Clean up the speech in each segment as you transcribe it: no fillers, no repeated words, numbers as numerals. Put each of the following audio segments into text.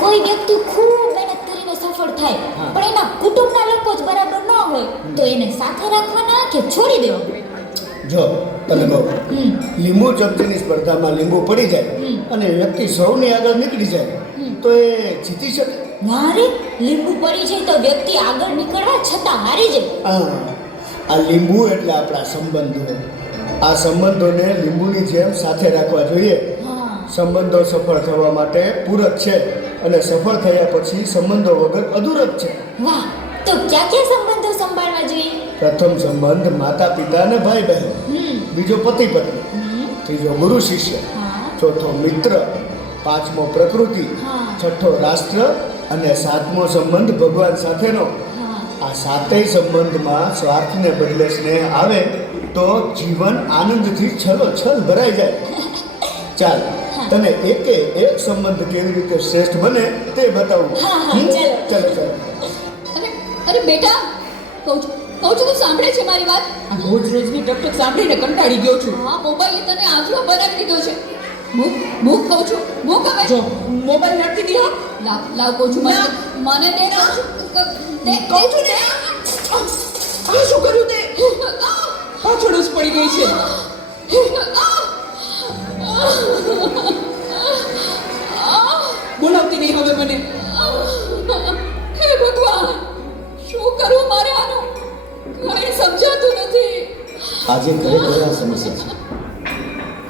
કોઈ વ્યક્તિ ખૂબ મહેનત કરીને સફળ થાય પણ એના કુટુંબના લોકો જ બરાબર ન હોય તો એને સાથે રાખવાના કે છોડી દેવા? જો તને કહું, લીંબુ ચમચીની સ્પર્ધામાં લીંબુ પડી જાય અને વ્યક્તિ સૌની આગળ નીકળી જાય તો એ જીતી શકે? મારે લીંબુ પડી જાય તો વ્યક્તિ આગળ નીકળવા છતાં હારી જાય. આ લીંબુ એટલે આપણા સંબંધો. આ સંબંધોને લીંબુની જેમ સાથે રાખવા જોઈએ. સંબંધો સફળ થવા માટે પૂરક છે અને સફળ થયા પછી સંબંધો વગર અધૂરક છે. વાહ, તો ક્યાં ક્યાં સંબંધો સંભાળવા જોઈએ? પ્રથમ સંબંધ માતા પિતા અને ભાઈ બહેન, બીજો પતિ પત્ની, ત્રીજો ગુરુ શિષ્ય, ચોથો મિત્ર, પાંચમો પ્રકૃતિ, છઠ્ઠો રાષ્ટ્ર અને સાતમો સંબંધ ભગવાન સાથેનો. આ સાતેય સંબંધમાં સ્વાર્થને બદલે સ્નેહ આવે તો જીવન આનંદથી છલોછલ ભરાઈ જાય. ચાલ, તને એકે એક સંબંધ કેવી રીતે શ્રેષ્ઠ બને તે બતાવું. ચાલો. અરે બેટા, કહું છું તું સાંભળે છે મારી વાત? આ રોજની ટકટક સાંભળીને કંટાળી ગયો છું. હા, મોબાઈલે તને આંધળો બનાવી દીધો છે. મૂક કહું છું, મૂક હવે. જો મોબાઈલ નથી દીધો. લાવ કહું છું મને દે. કહું છું ને. આ શું કર્યું તે? પાછળ જ પડી ગઈ છે. બોલાવતી નહીં હવે મને. હે ભગવાન, શું કરું મારે આનું? કઈ સમજાતું નથી. આજે ખરેખર આ સમસ્યા છે.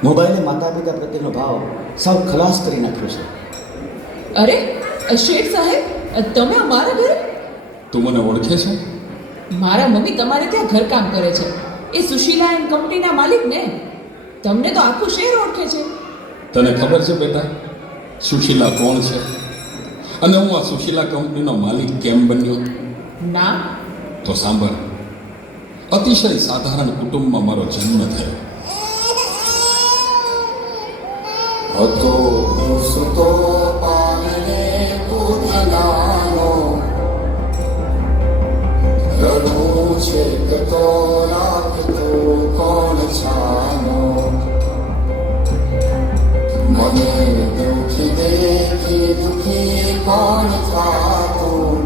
મોબાઈલે માતા પિતા પ્રત્યેનો ભાવ સાવ ખલાસ કરી નાખ્યો છે. અરે શેઠ સાહેબ, તમે અમારા ઘરે? તું મને ઓળખે છે? મારા મમ્મી તમારે ત્યાં ઘરકામ કરે છે. એ સુશીલા એન્ડ કંપનીના માલિક ને. તમને તો આખું શહેર ઓળખે છે. તને ખબર છે બેટા સુશીલા કોણ છે અને હું આ સુશીલા કંપનીનો માલિક કેમ બન્યો? ના. તો સાંભળ. અતિશય સાધારણ કુટુંબમાં મારો જન્મ થયો હતો. સુતો પાલને પૂતનાનો રડું છે તો રાખતો કોણ છાનો. મને દુખી દેખી દુખી કોણ થાતું.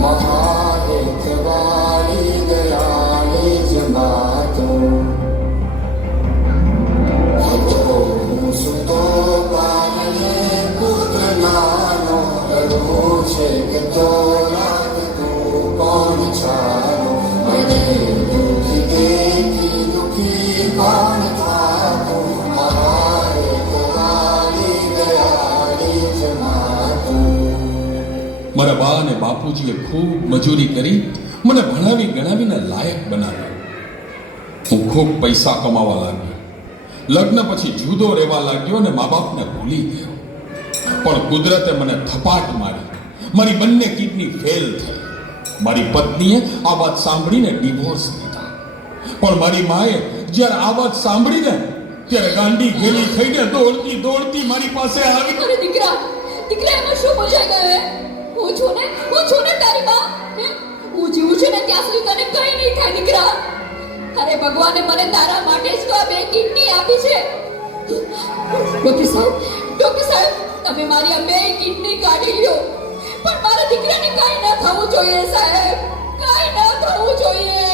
મહાહેત વાળી દયાળી જમાતું. સુતો પાલને પૂતનાનો રડું છે તો રાખતું કોણ છાનો. મને દુખી દેખી દુખી કોણ થાતું. મારા બા અને બાપુજીએ ખૂબ મજૂરી કરી મને ભણાવી ગણાવીને લાયક બનાવ્યો. હું ખૂબ પૈસા કમાવા લાગ્યો. લગ્ન પછી જુદો રહેવા લાગ્યો અને મા બાપને ભૂલી ગયો. પણ કુદરતે મને થપાટ મારી. મારી બંને કિડની ફેલ થઈ. મારી પત્નીએ આ વાત સાંભળીને ડિવોર્સ લીધા. પણ મારી માએ જ્યારે આ વાત સાંભળીને ત્યારે ગાંડી ઘેલી થઈને દોડતી મારી પાસે આવી. અરે દીકરા એમાં શું બોજાઈ ગયો? હું છું ને તારી બા. હું જીવું છું ને ત્યાં સુધી તને કઈ નહીં થાય દીકરા. અરે ભગવાને મને તારા માટે જ તો આ 2 કિડની આપી છે. ડોક્ટર સાહેબ, તમે મારી આ 2 કિડની કાઢી લ્યો. પણ મારા દીકરાને કઈ ન થવું જોઈએ સાહેબ. કઈ ન થવું જોઈએ.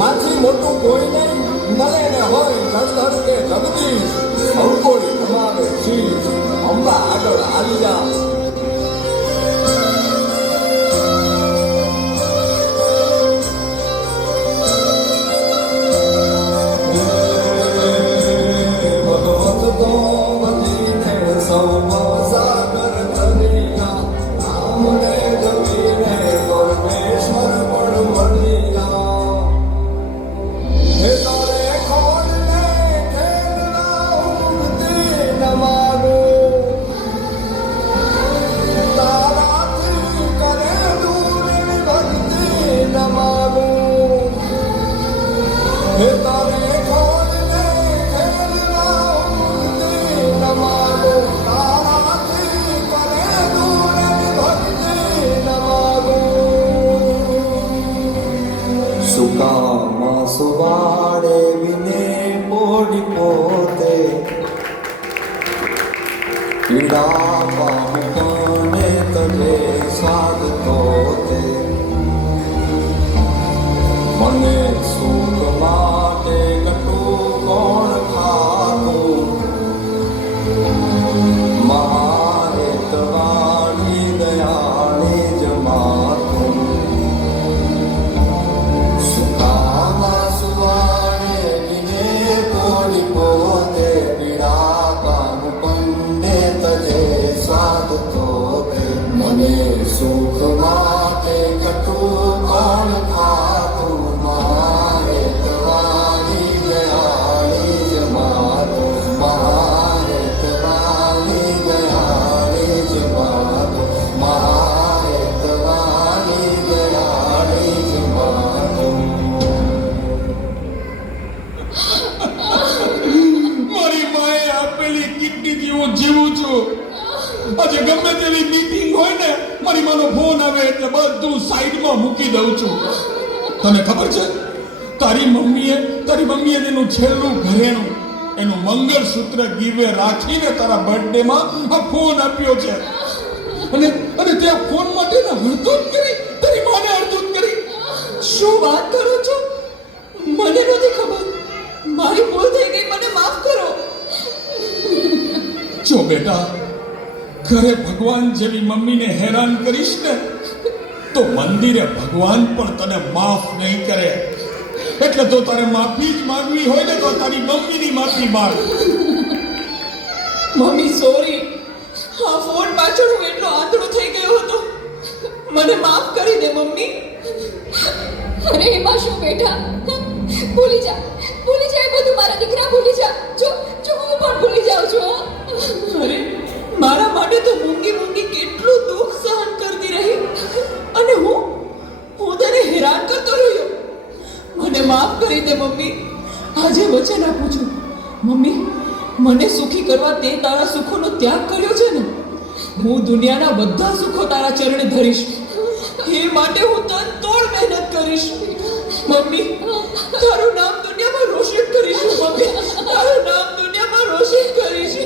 માથી મોટું કોઈ નહીં. મળે ને હોય ધડ કે જગદીશ. સૌ કોઈ તમારે શીશ. અંબા આગળ હાલી જા. સુવાડે વિને કોડી પોતે પીડા પામકોને તને સાધતો તે મને સુખ માટે કટું કોણ ખાતું મારે તમારી દયાળી જમાતું સુખામાં સુવાને વિને કોડી પોતે પીડા પામ પંડે તજે સાધતો તે મને સુખ માટે કટું કોણ ખાતું મારે તમારી દયાળી જમાતું મારે તમારી દયાળી જમાતું મારે તમારી દયાળી જમાતું મારી માએ આપેલી કિડનીથી હું જીવું છું. આજે ગમે તેવી મીટિંગ હોય ને મારી માનો ફોન આવે એટલે બધું સાઈડમાં મૂકી દઉં છું. તને ખબર છે તારી મમ્મીએ તેનું છેલ્લું ઘરેણું એનું મંગળસૂત્ર ગીવે રાખીને તારા બર્થડેમાં આ ફોન આપ્યો છે. અને તે આ ફોન માટે હડધૂત કરી તારી માને હડધૂત કરી. શું વાત કરો છો? મને નથી ખબર. મારી ભૂલ થઈ ગઈ, મને માફ કરો. જો બેટા, ઘરે ભગવાન જેવી મમ્મીને હેરાન કરીશ ને તો મંદિરે ભગવાન પણ તને માફ નહીં કરે. એટલે તો તારે માફી જ માંગવી હોય ને તો તારી મમ્મીની માફી માંગ. Mummy sorry. આ ફોન પાછળ હું એટલો આંધળો થઈ ગયો હતો. મને માફ કરી દે મમ્મી. અરે એમાં શું બેટા, ભૂલી જા એ બધું. મારા દીકરા ભૂલી જા. જો હું પણ ભૂલી જાઉં છું. અરે મારા માટે તો મૂંગી કેટલું દુઃખ સહન કરતી રહી અને હું તને હેરાન કરતો રહ્યો. મને માફ કરી દે મમ્મી. આજે વચન આપું છું મમ્મી, મને સુખી કરવા તે તારા સુખોનો ત્યાગ કર્યો છે ને, હું દુનિયાના બધા સુખો તારા ચરણે ધરીશ. એ માટે હું તન તોડ મહેનત કરીશ. મમ્મી, તારું નામ દુનિયામાં રોશન કરીશ. મમ્મી, તારું નામ દુનિયામાં રોશન કરીશ.